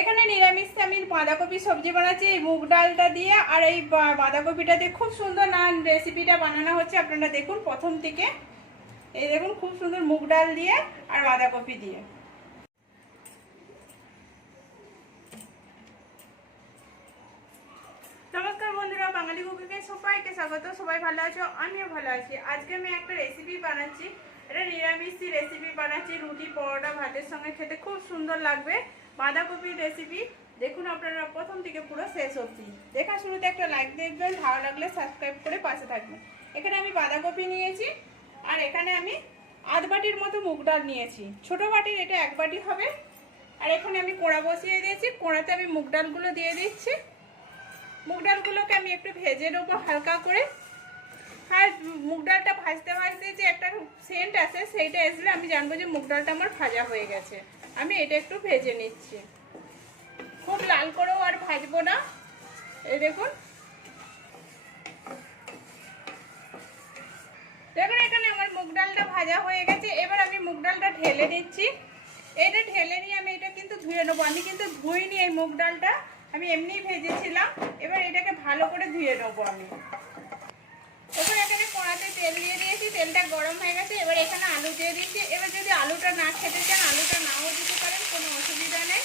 এখানে নিরামিষ, আমি বাঁধাকপি সবজি বানাচ্ছি, এই মুগ ডালটা দিয়ে, আর এই বাঁধাকপিটা দিয়ে খুব সুন্দর নান রেসিপিটা বানানো হচ্ছে, আপনারা দেখুন প্রথম থেকে। এই দেখুন, খুব সুন্দর মুগ ডাল দিয়ে আর বাঁধাকপি দিয়ে। নমস্কার বন্ধুরা, বাঙালি কুকিংয়ে সবাইকে স্বাগত, সবাই ভালো আছো? আমিও ভালো আছি। আজকে আমি একটা রেসিপি বানাচ্ছি। এটা নিরামিষি রেসিপি বানাচ্ছি, রুটি, পরোটা, ভাতের সঙ্গে খেতে খুব সুন্দর লাগবে। বাঁধাকপির রেসিপি দেখুন আপনারা প্রথম থেকে পুরো শেষ অবধি। দেখা শুরুতে একটা লাইক দেখবেন, ভালো লাগলে সাবস্ক্রাইব করে পাশে থাকবেন। এখানে আমি বাঁধাকপি নিয়েছি, আর এখানে আমি আধ বাটির মতো মুগ ডাল নিয়েছি। ছোট বাটির এটা এক বাটি হবে। আর এখানে আমি কোড়া বসিয়ে দিয়েছি, কোড়াতে আমি মুগ ডালগুলো দিয়ে দিচ্ছি। মুগ ডালগুলোকে আমি একটু ভেজে নেব হালকা করে। আর মুগ ডালটা ভাজতে ভাজতে যে একটা সেন্ট আসে, সেইটা আসলে আমি জানব যে মুগ ডালটা আমার ভাজা হয়ে গেছে। আমি এটা একটু ভেজে নিচ্ছি। খুব লাল করেও আর ভাজবো না। এই দেখুন। দেখুন, এখানে আমার মুগ ডালটা ভাজা হয়ে গেছে। এবার আমি মুগ ডালটা ঢেলে নিচ্ছি। এটা ঢেলে নিয়ে আমি এটা কিন্তু ধুয়ে নেব। আমি কিন্তু ধুইনি এই মুগ ডালটা। আমি এমনিই ভেজেছিলাম। এবার এটাকে ভালো করে ধুয়ে নেব আমি। এবার এখানে কড়াতে তেল দিয়ে দিয়েছি, তেলটা গরম হয়ে গেছে। এবার এখানে আলু দিয়ে দিচ্ছি এবার যদি আলুটা না খেতে চান, আলুটা নাও দিতে পারেন, কোনো অসুবিধা নেই।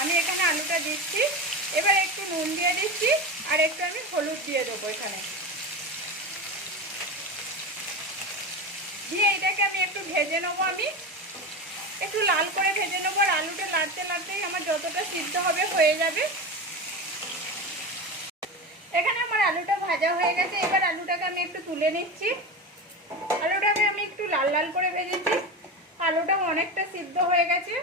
আমি এখানে আলুটা দিচ্ছি। এবার একটু নুন দিয়ে দিচ্ছি, আর একটু আমি হলুদ দিয়ে দেবো এখানে। দিয়ে এটাকে আমি একটু ভেজে নেব আমি। একটু লাল করে ভেজে নেব, আর আলুটা লাড়তে লাড়তেই আমার যতটা সিদ্ধ হবে হয়ে যাবে এখানে আমার আলুটা ভাজা হয়ে গেছে, এবার আলুটাকে আমি একটু তুলে নিচ্ছি। আলুটাকে আমি একটু লাল লাল করে ভেজেছি। আলুটা অনেকটা সিদ্ধ হয়ে গেছে।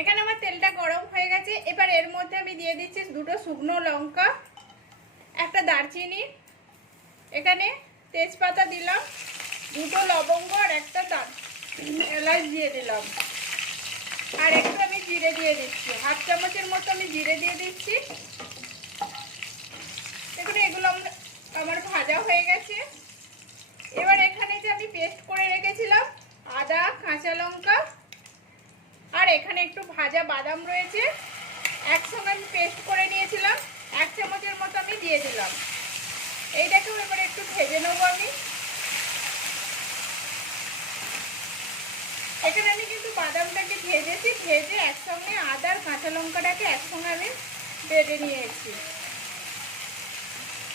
এখানে আমার তেলটা গরম হয়ে গেছে। এবার এর মধ্যে আমি দিয়ে দিচ্ছি দুটো শুকনো লঙ্কা, একটা দারচিনি। এখানে তেজপাতা দিলাম, দুটো লবঙ্গ আর একটা এলাচ দিয়ে দিলাম। আর একটু আমি জিরে দিয়ে দিচ্ছি। হাফ চামচের মতো আমি জিরে দিয়ে দিচ্ছি। আমরা- ভাজা হয়ে গেছে। এবার এখানে যে আমি পেস্ট করে রেখেছিলাম, আদা, কাঁচা লঙ্কা, আর এখানে একটু ভাজা বাদাম রয়েছে। একসঙ্গে আমি পেস্ট করে নিয়েছিলাম, এক চামচের মতো আমি দিয়ে দিলাম। এইটাকেও এবার একটু ভেজে নেব আমি। এখানে আমি কিন্তু বাদামটাকে ভেজেছি, ভেজে একসঙ্গে আদার কাঁচা লঙ্কাটাকে একসঙ্গে আমি বেটে নিয়েছি।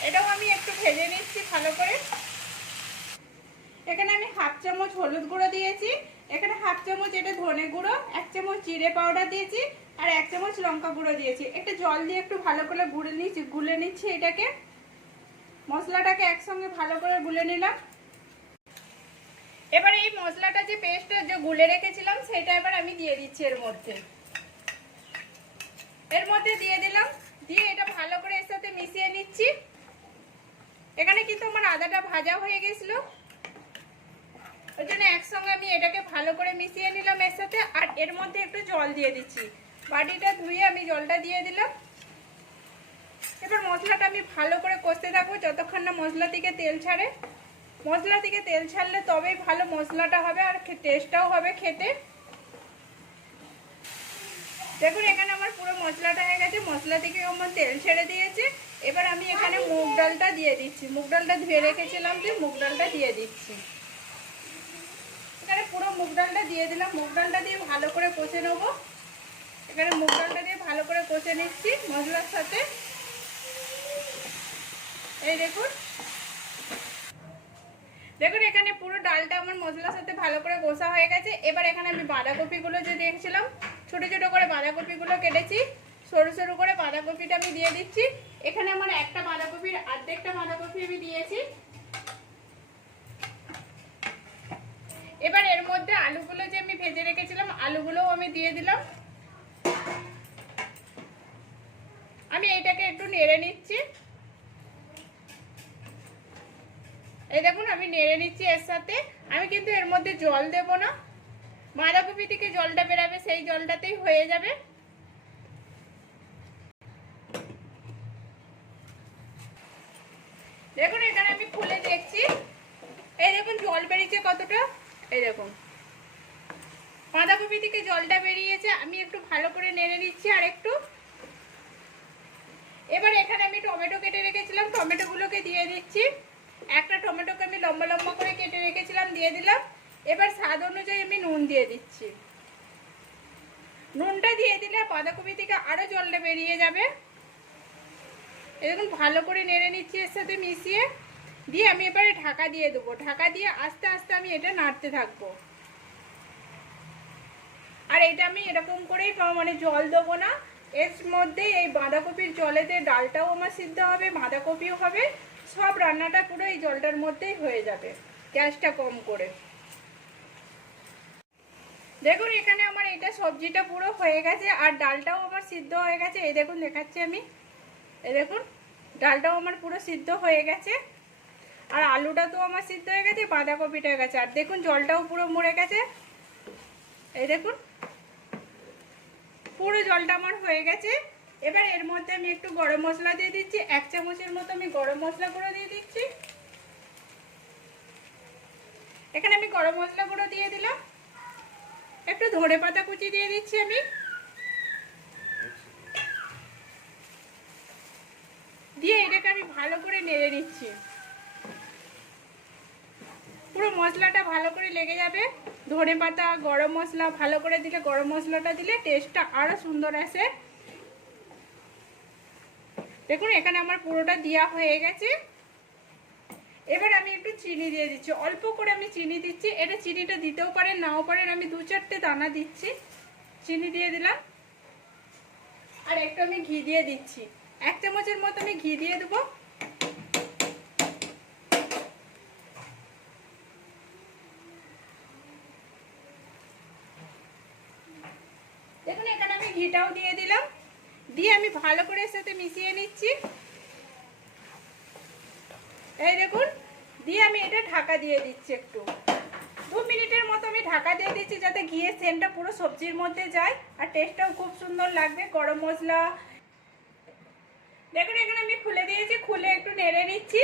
এটাও আমি একটু ভেজে নিচ্ছি ভালো করে। এখানে আমি হাফ চামচ হলুদ গুঁড়ো দিয়েছি। এখানে হাফ চামচ এটা ধনে গুঁড়ো, এক চামচ জিরে পাউডার দিয়েছি, আর এক চামচ লঙ্কা গুঁড়ো দিয়েছি। একটু জল দিয়ে একটু ভালো করে গুলে নিচ্ছি গুলে নিচ্ছি এটাকে। মশলাটাকে একসঙ্গে ভালো করে গুলে নিলাম। এবার এই মশলাটা যে পেস্টটা যে গুলে রেখেছিলাম, সেটা এবার আমি দিয়ে দিচ্ছি এর মধ্যে। এর মধ্যে দিয়ে দিলাম, দিয়ে এটা ভালো করে এর সাথে মিশিয়ে নিচ্ছি। এখানে কিন্তু আমার আদাটা ভাজা হয়ে গেছিল? ওই জন্য একসঙ্গে আমি এটাকে ভালো করে মিশিয়ে নিলাম এর সাথে, আর এর মধ্যে একটু জল দিয়ে দিচ্ছি। বাটিটা ধুয়ে আমি জলটা দিয়ে দিলাম। এবার মশলাটা আমি ভালো করে কষতে থাকব যতক্ষণ না মশলা থেকে তেল ছাড়ে। মশলা থেকে তেল ছাড়লে তবেই ভালো মশলাটা হবে আর টেস্টটাও হবে খেতে। দেখুন, এখানে আমার পুরো মশলাটা হয়ে গেছে। মশলা থেকে আমার তেল ছেড়ে দিয়েছে। এবার আমি এখানে মুগ ডালটা দিয়ে দিচ্ছি। মুগ ডালটা ধুয়ে রেখেছিলাম যে মুগ ডালটা দিয়ে দিচ্ছি। এখানে পুরো মুগ ডালটা দিয়ে দিলাম। মুগ ডালটা দিয়ে ভালো করে কষে নেব। এখানে মুগ ডালটা দিয়ে ভালো করে কষে নিচ্ছি মশলার সাথে। এই দেখুন। দেখুন, এখানে পুরো ডালটা আমার মশলার সাথে ভালো করে কষা হয়ে গেছে। এবার এখানে আমি বাঁধাকপিগুলো যে দেখছিলাম, ছোটো ছোটো করে বাঁধাকপিগুলো কেটেছি। সরু সরু করে বাঁধাকপিটা আমি দিয়ে দিচ্ছি। এখানে আমার একটা বাঁধাকপির অর্ধেকটা বাঁধাকপি আমি দিয়েছি। এবার এর মধ্যে আলুগুলো যে আমি ভেজে রেখেছিলাম, আলুগুলোও আমি দিয়ে দিলাম। আমি এটাকে একটু নেড়ে নিচ্ছি। এই দেখুন, আমি নেড়ে নিচ্ছি এর সাথে। আমি কিন্তু এর মধ্যে জল দেব না। বাঁধাকপি থেকে জলটা বেরাবে, সেই জলটাতেই হয়ে যাবে। দেখুন, এখানে আমি খুলে দেখছি। এই দেখুন, জল বেরিয়েছে কতটা। এই দেখুন। বাঁধাকপি থেকে জলটা বেরিয়েছে। আমি একটু ভালো করে নেড়ে নিচ্ছি আর একটু। এবার এখানে আমি টমেটো কেটে রেখেছিলাম। টমেটোগুলোকে দিয়ে দিচ্ছি। একটা টমেটোকে আমি লম্বা লম্বা করে কেটে রেখেছিলাম, দিয়ে দিলাম। এবার স্বাদ অনুযায়ী আমি নুন দিয়ে দিচ্ছি। নুনটা দিয়ে দিলে বাঁধাকপি থেকে আরও জলটা বেরিয়ে যাবে। এরকম ভালো করে নেড়ে নিচ্ছি এর সাথে মিশিয়ে। দিয়ে আমি এবারে ঢাকা দিয়ে দেবো। ঢাকা দিয়ে আস্তে আস্তে আমি এটা নাড়তে থাকব। আর এটা আমি এরকম করেই মানে জল দেবো না। এর মধ্যে এই বাঁধাকপির জলেতে ডালটাও আমার সিদ্ধ হবে, বাঁধাকপিও হবে। সব রান্নাটা পুরো এই জলটার মধ্যেই হয়ে যাবে, গ্যাসটা কম করে। দেখুন, এখানে আমার এটা সবজিটা পুরো হয়ে গেছে, আর ডালটাও আমার সিদ্ধ হয়ে গেছে। এই দেখুন, দেখাচ্ছি আমি। এই দেখুন, ডালটাও আমার পুরো সিদ্ধ হয়ে গেছে। আর আলুটা তো আমার সিদ্ধ হয়ে গেছে, বাঁধাকপিটা হয়ে গেছে। আর দেখুন, জলটাও পুরো মরে গেছে। এই দেখুন, পুরো জলটা আমার হয়ে গেছে। এবার এর মধ্যে আমি একটু গরম মশলা দিয়ে দিচ্ছি। এক চামচের মতো আমি গরম মশলা গুঁড়ো দিয়ে দিচ্ছি। এখানে আমি গরম মশলা গুঁড়ো দিয়ে দিলাম। একটু ধনে পাতা কুচি দিয়ে দিচ্ছি আমি। দিয়ে এটাকে আমি ভালো করে নেড়ে নিচ্ছি। পুরো মশলাটা ভালো করে লেগে যাবে। ধনে পাতা, গরম মশলা, ভালো করে দিলে গরম মশলাটা দিলে টেস্টটা আরও সুন্দর আসে। দেখুন, এখানে আমার পুরোটা দেওয়া হয়ে গেছে। এবার আমি একটু চিনি দিয়ে দিচ্ছি। অল্প করে আমি চিনি দিচ্ছি। এটা চিনিটা দিতেও পারেন, নাও পারেন। আমি দু চারটে দানা দিচ্ছি। চিনি দিয়ে দিলাম। আর একটু আমি ঘি দিয়ে দিচ্ছি। এক চামচের মতো আমি ঘি দিয়ে দেবো। দেখুন, এখানে আমি ঘিটাও দিয়ে দিলাম। দিয়ে আমি ভালো করে সাথে মিশিয়ে নিচ্ছি। এই দেখুন, দিয়ে আমি এটা ঢাকা দিয়ে দিচ্ছি একটু। দু মিনিটের মতো আমি ঢাকা দিয়ে দিচ্ছি যাতে ঘিয়ের সেন্টটা পুরো সবজির মধ্যে যায়। আর টেস্টটাও খুব সুন্দর লাগবে। গরম মশলা দেখুন, এখানে আমি খুলে দিয়েছি, খুলে একটু নেড়ে নিচ্ছি।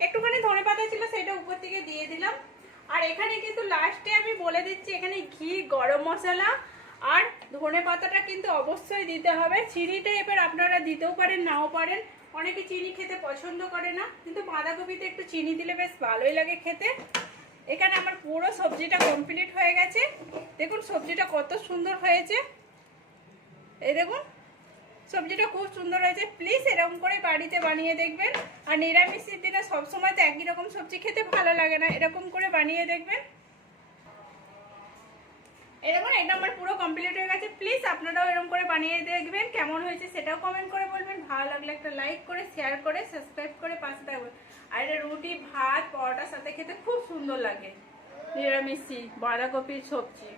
একটুখানি ধনে পাতা ছিল, সেটা উপর থেকে দিয়ে দিলাম। আর এখানে কিন্তু লাস্টে আমি বলে দিচ্ছি, এখানে ঘি, গরম মশলা আর ধনে পাতাটা কিন্তু অবশ্যই দিতে হবে। চিনিটা এবার আপনারা দিতেও পারেন, নাও পারেন। অনেকে চিনি খেতে পছন্দ করে না, কিন্তু বাঁধাকপিতে একটু চিনি দিলে বেশ ভালোই লাগে খেতে। এখানে আমার পুরো সবজিটা কমপ্লিট হয়ে গেছে। দেখুন, সবজিটা কত সুন্দর হয়েছে। এই দেখুন সবজিটা খুব সুন্দর হয়েছে প্লিজ এরকম করে বাড়িতে বানিয়ে দেখবেন। আর নিরামিষের দিনে সবসময় তো একই রকম সবজি খেতে ভালো লাগে না, এরকম করে বানিয়ে দেখবেন। এরকম এটা আমার পুরো কমপ্লিট হয়ে গেছে। প্লিজ আপনারাও এরকম করে বানিয়ে দেখবেন, কেমন হয়েছে সেটাও কমেন্ট করে বলবেন। ভালো লাগলে একটা লাইক করে শেয়ার করে সাবস্ক্রাইব করে পাশে থাকবেন। আর এটা রুটি, ভাত, পরোটার সাথে খেতে খুব সুন্দর লাগে। নিরামিষি বাঁধাকপির সবজি।